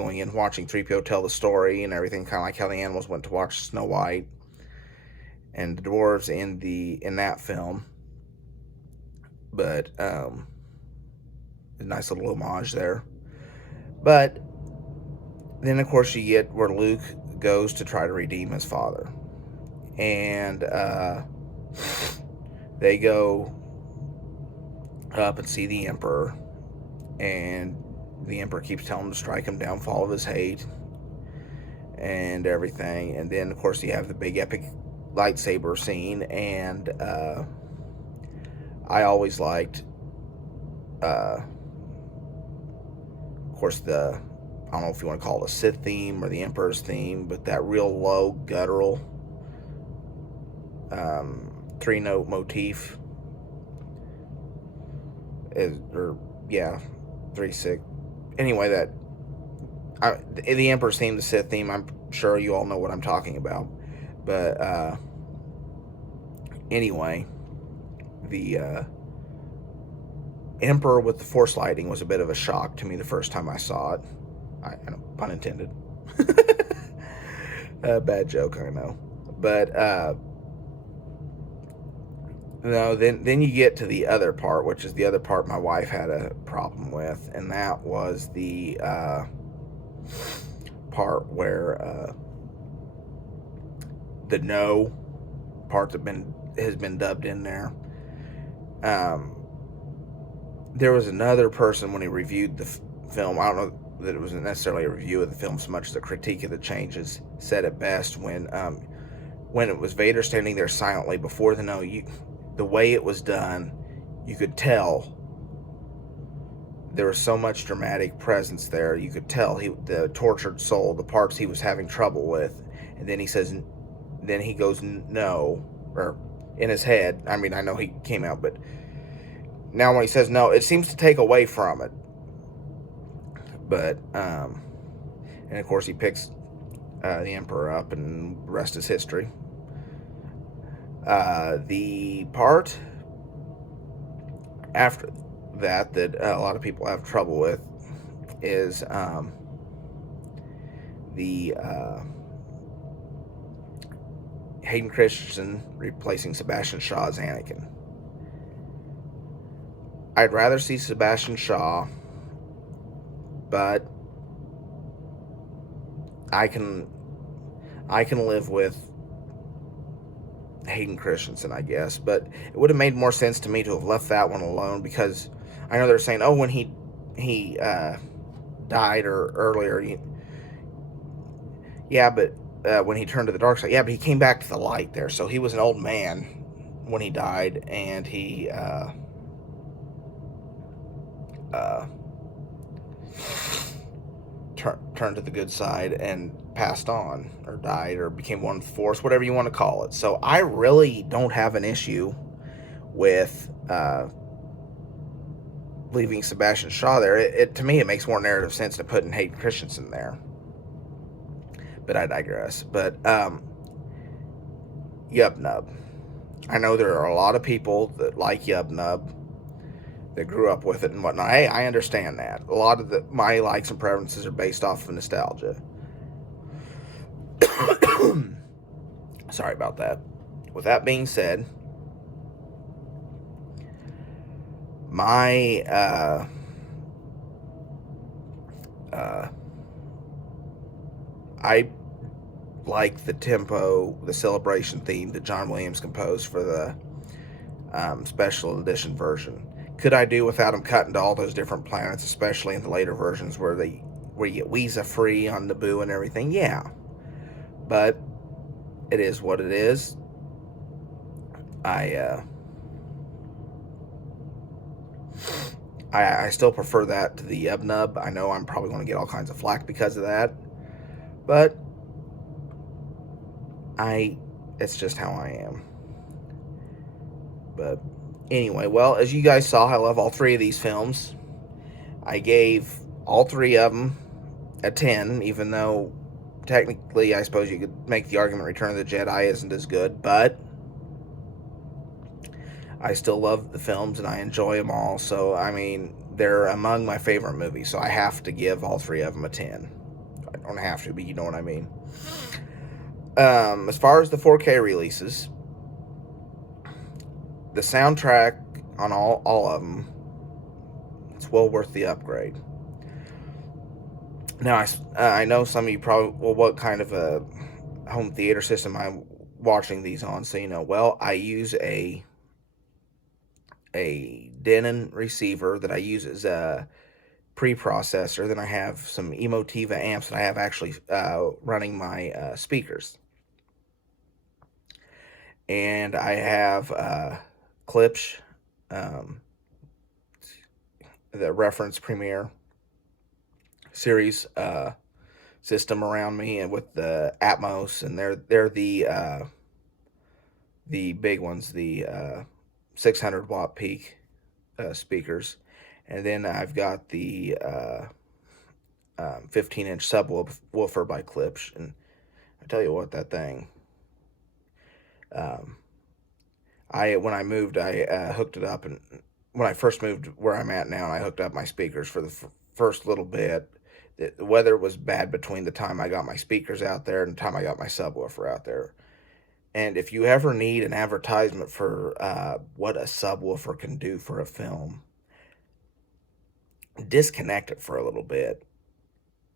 going in, watching 3PO tell the story and everything, kind of like how the animals went to watch Snow White and the dwarves in that film. But a nice little homage there. But then, of course, you get where Luke goes to try to redeem his father. And they go up and see the Emperor. And the Emperor keeps telling him to strike him down, fall of his hate, and everything. And then, of course, you have the big epic lightsaber scene. And I always liked, of course, I don't know if you want to call it a Sith theme or the Emperor's theme, but that real low, guttural 3-note motif is, or yeah, 3-6. Anyway, the Emperor's theme, the Sith theme, I'm sure you all know what I'm talking about. But anyway, the Emperor with the Force lightning was a bit of a shock to me the first time I saw it. I know, pun intended. Bad joke, I know. But no, then you get to the other part, which is the other part my wife had a problem with, and that was the part where the no part has been dubbed in there. There was another person when he reviewed the film. I don't know that it wasn't necessarily a review of the film so much as a critique of the changes. Said it best when it was Vader standing there silently before the no. The way it was done, you could tell there was so much dramatic presence there. You could tell the tortured soul, the parts he was having trouble with, and then he goes no, or in his head. I mean, I know he came out, but now when he says no, it seems to take away from it. But and of course he picks the Emperor up, and the rest is history. The part after that a lot of people have trouble with is the Hayden Christensen replacing Sebastian Shaw as Anakin. I'd rather see Sebastian Shaw, but I can live with Hayden Christensen, I guess. But it would have made more sense to me to have left that one alone, because I know they're saying, oh, when he died or earlier, yeah, but when he turned to the dark side, yeah, but he came back to the light there, so he was an old man when he died, and he turned to the good side and passed on, or died, or became one with the Force, whatever you want to call it. So I really don't have an issue with leaving Sebastian Shaw there. To me, it makes more narrative sense to putting Hayden Christensen there. But I digress. But Yub Nub. I know there are a lot of people that like Yub Nub, that grew up with it and whatnot. Hey, I understand that. A lot of my likes and preferences are based off of nostalgia. Sorry about that. With that being said, my I like the tempo, the celebration theme that John Williams composed for the special edition version. Could I do without him cutting to all those different planets, especially in the later versions where you get Weeza free on Naboo and everything? Yeah. But it is what it is. I still prefer that to the Yub Nub. I know I'm probably going to get all kinds of flack because of that. But it's just how I am. But anyway, well, as you guys saw, I love all three of these films. I gave all three of them a 10, even though technically I suppose you could make the argument Return of the Jedi isn't as good, but I still love the films and I enjoy them all. So, I mean, they're among my favorite movies, so I have to give all three of them a 10. I don't have to, but you know what I mean. As far as the 4K releases, the soundtrack on all of them, it's well worth the upgrade. Now, I know some of you probably, well, what kind of a home theater system I'm watching these on? So, well, I use a Denon receiver that I use as a preprocessor. Then I have some Emotiva amps that I have actually running my speakers. And I have Klipsch, um, the reference Premiere series system around me, and with the Atmos, and they're the big ones, the 600 watt peak speakers. And then I've got the 15-inch subwoofer by Klipsch, and I tell you what, that thing. When I moved, I hooked it up, and when I first moved where I'm at now, and I hooked up my speakers for the first little bit. The weather was bad between the time I got my speakers out there and the time I got my subwoofer out there. And if you ever need an advertisement for what a subwoofer can do for a film, disconnect it for a little bit,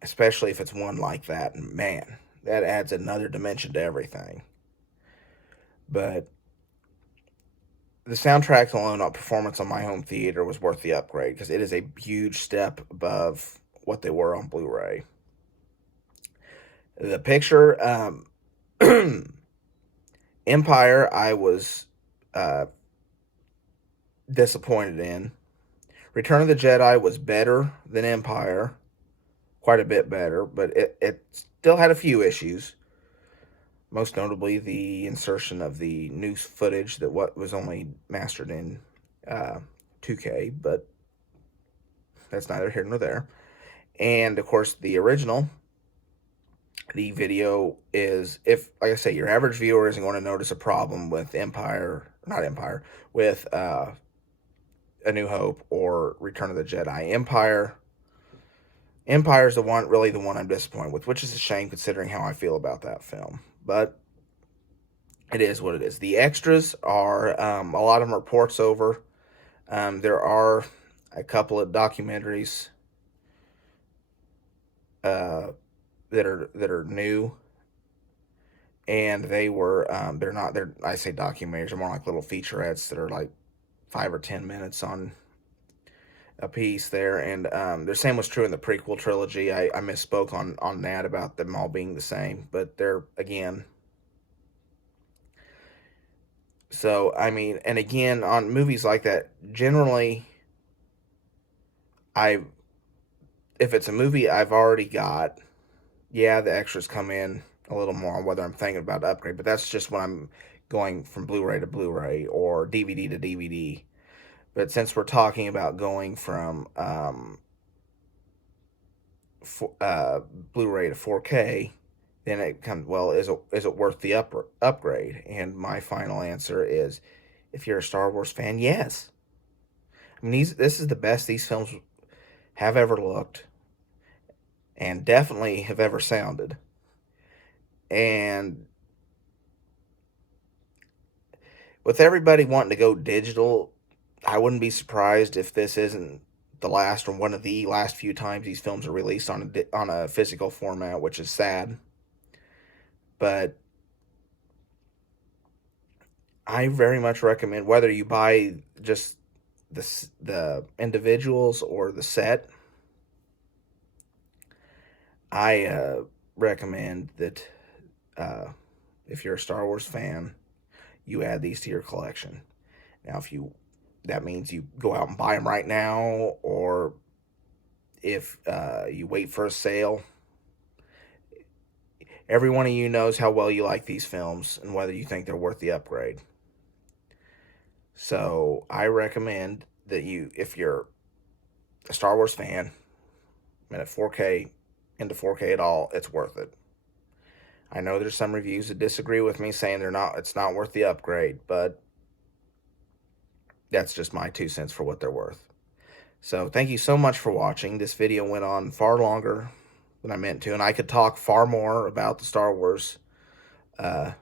especially if it's one like that. And man, that adds another dimension to everything. But the soundtracks alone on performance on my home theater was worth the upgrade, because it is a huge step above what they were on Blu-ray. The picture, Empire, I was disappointed in. Return of the Jedi was better than Empire, quite a bit better, but it still had a few issues. Most notably, the insertion of the new footage that was only mastered in 2K, but that's neither here nor there. And of course, the original, the video is, if, like I say, your average viewer isn't going to notice a problem with with A New Hope or Return of the Jedi. Empire's really the one I'm disappointed with, which is a shame considering how I feel about that film. But it is what it is. The extras are, a lot of them are ports over. There are a couple of documentaries that are new, and I say documentaries, they're more like little featurettes that are like 5 or 10 minutes on a piece there. And the same was true in the prequel trilogy. I misspoke on that about them all being the same, but they're, again. So, I mean, and again, on movies like that, generally, if it's a movie I've already got, yeah, the extras come in a little more on whether I'm thinking about upgrade, but that's just when I'm going from Blu-ray to Blu-ray or DVD to DVD. But since we're talking about going from Blu-ray to 4K, then it comes, well, is it worth the upgrade? And my final answer is, if you're a Star Wars fan, yes. I mean, this is the best these films have ever looked, and definitely have ever sounded. And with everybody wanting to go digital, I wouldn't be surprised if this isn't the last, or one of the last few times these films are released on a physical format, which is sad. But I very much recommend, whether you buy just the individuals or the set, I recommend that if you're a Star Wars fan, you add these to your collection. Now, that means you go out and buy them right now, or if you wait for a sale. Every one of you knows how well you like these films and whether you think they're worth the upgrade. So I recommend that if you're a Star Wars fan, and at 4K, into 4K at all, it's worth it. I know there's some reviews that disagree with me, saying it's not worth the upgrade, but that's just my 2 cents for what they're worth. So thank you so much for watching. This video went on far longer than I meant to, and I could talk far more about the Star Wars uh,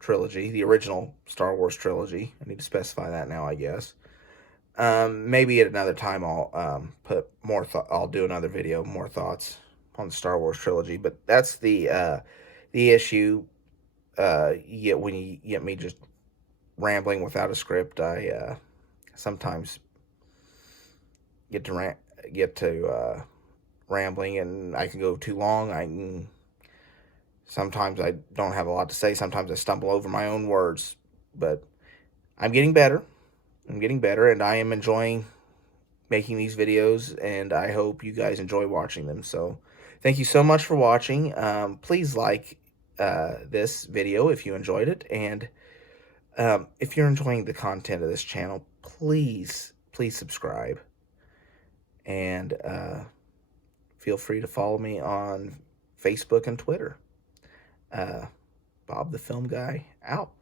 trilogy, the original Star Wars trilogy. I need to specify that now, I guess. Maybe at another time I'll put more. I'll do another video, more thoughts on the Star Wars trilogy. But that's the issue. You get when you get me just rambling without a script. I sometimes get to rambling, and I can go too long. I can sometimes I don't have a lot to say. Sometimes I stumble over my own words, but I'm getting better. I'm getting better, and I am enjoying making these videos, and I hope you guys enjoy watching them. So thank you so much for watching. Please like this video if you enjoyed it, and if you're enjoying the content of this channel, please subscribe, and feel free to follow me on Facebook and Twitter. Bob the Film Guy out.